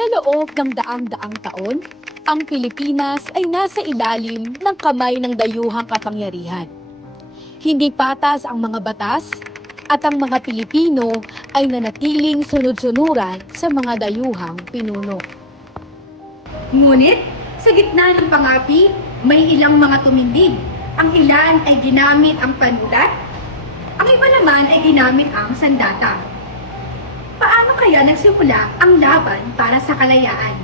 Sa loob ng daang-daang taon, ang Pilipinas ay nasa ilalim ng kamay ng dayuhang kapangyarihan. Hindi patas ang mga batas at ang mga Pilipino ay nanatiling sunod-sunuran sa mga dayuhang pinuno. Ngunit, sa gitna ng pangapi, may ilang mga tumindig. Ang ilan ay ginamit ang panulat, ang iba naman ay ginamit ang sandata. Kaya nagsimula ang laban para sa kalayaan?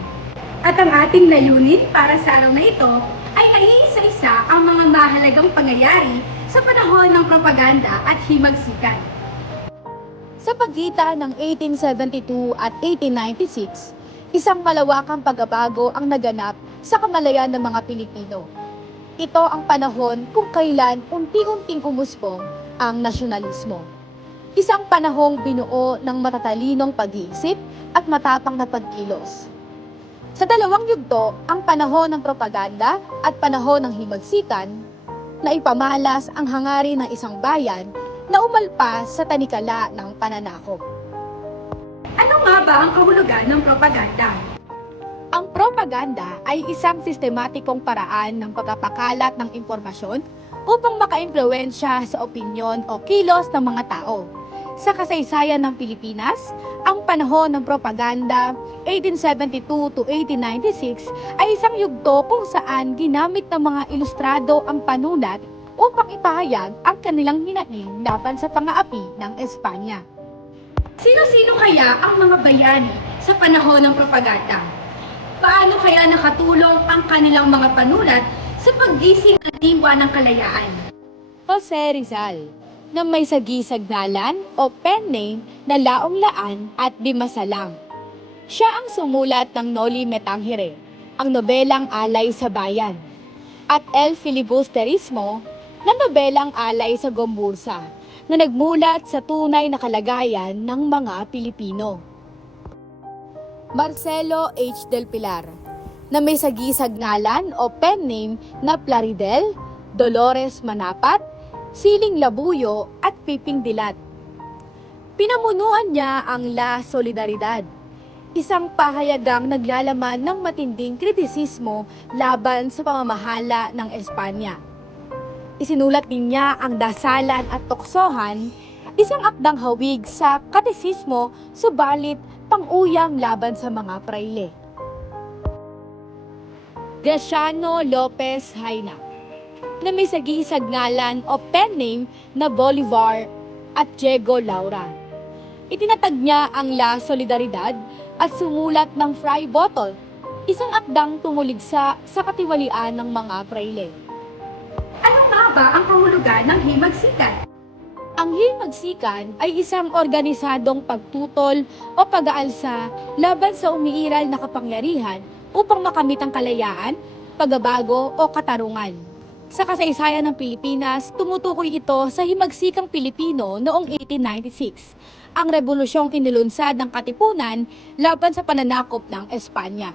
At ang ating layunin para sa araw na ito ay naiisa-isa ang mga mahalagang pangyayari sa panahon ng propaganda at himagsikan. Sa pagitan ng 1872 at 1896, isang malawakang pagbabago ang naganap sa kamalayan ng mga Pilipino. Ito ang panahon kung kailan unti-unting umusbong ang nasyonalismo. Isang panahong binuo ng matatalinong pag-iisip at matapang na pagkilos. Sa dalawang yugto, ang panahon ng propaganda at panahon ng himagsikan, na ipamalas ang hangarin ng isang bayan na umalpas sa tanikala ng pananakop. Ano nga ba ang kahulugan ng propaganda? Ang propaganda ay isang sistematikong paraan ng pagpapakalat ng impormasyon upang makaimpluwensya sa opinyon o kilos ng mga tao. Sa kasaysayan ng Pilipinas, ang panahon ng propaganda 1872 to 1896 ay isang yugto kung saan ginamit ng mga ilustrado ang panulat upang ipahayag ang kanilang hinaing laban sa pangaapi ng Espanya. Sino-sino kaya ang mga bayani sa panahon ng propaganda? Paano kaya nakatulong ang kanilang mga panulat sa paggising ng diwa ng kalayaan? Jose Rizal, na may sagisagnalan o pen name na Laong Laan at Dimasalang. Siya ang sumulat ng Noli Me Tangere, ang nobelang alay sa bayan, at El Filibusterismo na nobelang alay sa Gombursa na nagmulat sa tunay na kalagayan ng mga Pilipino. Marcelo H. Del Pilar, na may sagisagnalan o pen name na Plaridel, Dolores Manapat, Siling Labuyo at Piping Dilat. Pinamunuan niya ang La Solidaridad, isang pahayagang naglalaman ng matinding kritisismo laban sa pamamahala ng Espanya. Isinulat din niya ang dasalan at tuksohan, isang akdang hawig sa katesismo subalit pang-uyam laban sa mga praile. Graciano Lopez Haina na may sagisag ngalan o pen name na Bolivar at Diego Laura. Itinatag niya ang La Solidaridad at sumulat ng Fry Bottle, isang akdang tumuligsa sa katiwalian ng mga praile. Ano nga ba ang kahulugan ng himagsikan? Ang himagsikan ay isang organisadong pagtutol o pag-aalsa laban sa umiiral na kapangyarihan upang makamit ang kalayaan, pagbabago o katarungan. Sa kasaysayan ng Pilipinas, tumutukoy ito sa himagsikang Pilipino noong 1896, ang revolusyong inilunsad ng Katipunan laban sa pananakop ng Espanya.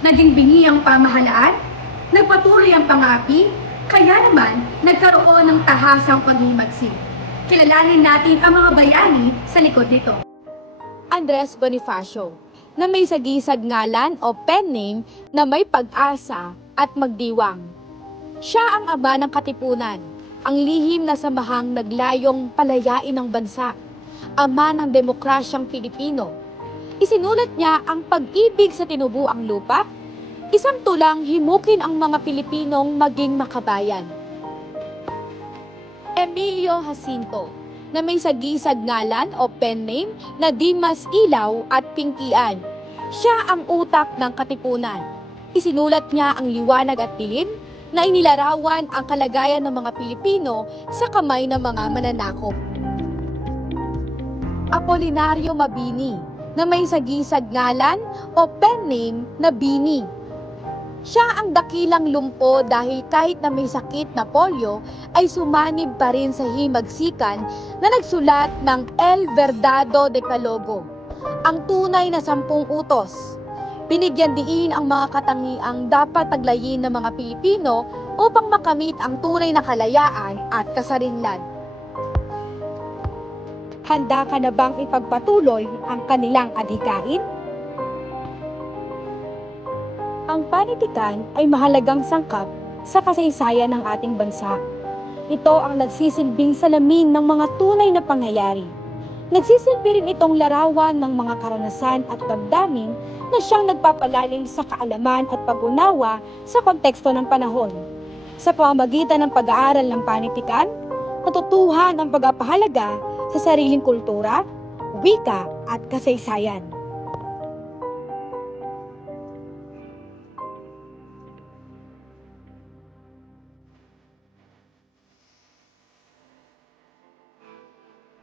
Naging bingi ang pamahalaan, nagpatuloy ang pangapi, kaya naman nagkaroon ng tahasang paghimagsik. Kilalanin natin ang mga bayani sa likod nito. Andres Bonifacio, na may sagisag ngalan o pen name na may pag-asa at magdiwang. Siya ang aba ng katipunan, ang lihim na samahang naglayong palayain ng bansa, ama ng demokrasyang Pilipino. Isinulat niya ang pag-ibig sa tinubuang lupa, isang tulang himukin ang mga Pilipinong maging makabayan. Emilio Jacinto, na may sagisag ngalan o pen name na Dimas Ilaw at Pingkian. Siya ang utak ng katipunan. Isinulat niya ang liwanag at dilim na inilarawan ang kalagayan ng mga Pilipino sa kamay ng mga mananakop. Apolinario Mabini, na may sagisag ngalan o pen name na Bini. Siya ang dakilang lumpo dahil kahit na may sakit na polio ay sumanib pa rin sa himagsikan na nagsulat ng El Verdado de Calogo, ang tunay na sampung utos. Binigyan diin ang mga katangiang dapat taglayin ng mga Pilipino upang makamit ang tunay na kalayaan at kasarinlan. Handa ka na bang ipagpatuloy ang kanilang adhikain? Ang panitikan ay mahalagang sangkap sa kasaysayan ng ating bansa. Ito ang nagsisilbing salamin ng mga tunay na pangyayari. Nagsisilbi rin itong larawan ng mga karanasan at damdamin na siyang nagpapalalim sa kaalaman at pag-unawa sa konteksto ng panahon. Sa pamamagitan ng pag-aaral ng panitikan, natutuhan ang pagpapahalaga sa sariling kultura, wika at kasaysayan.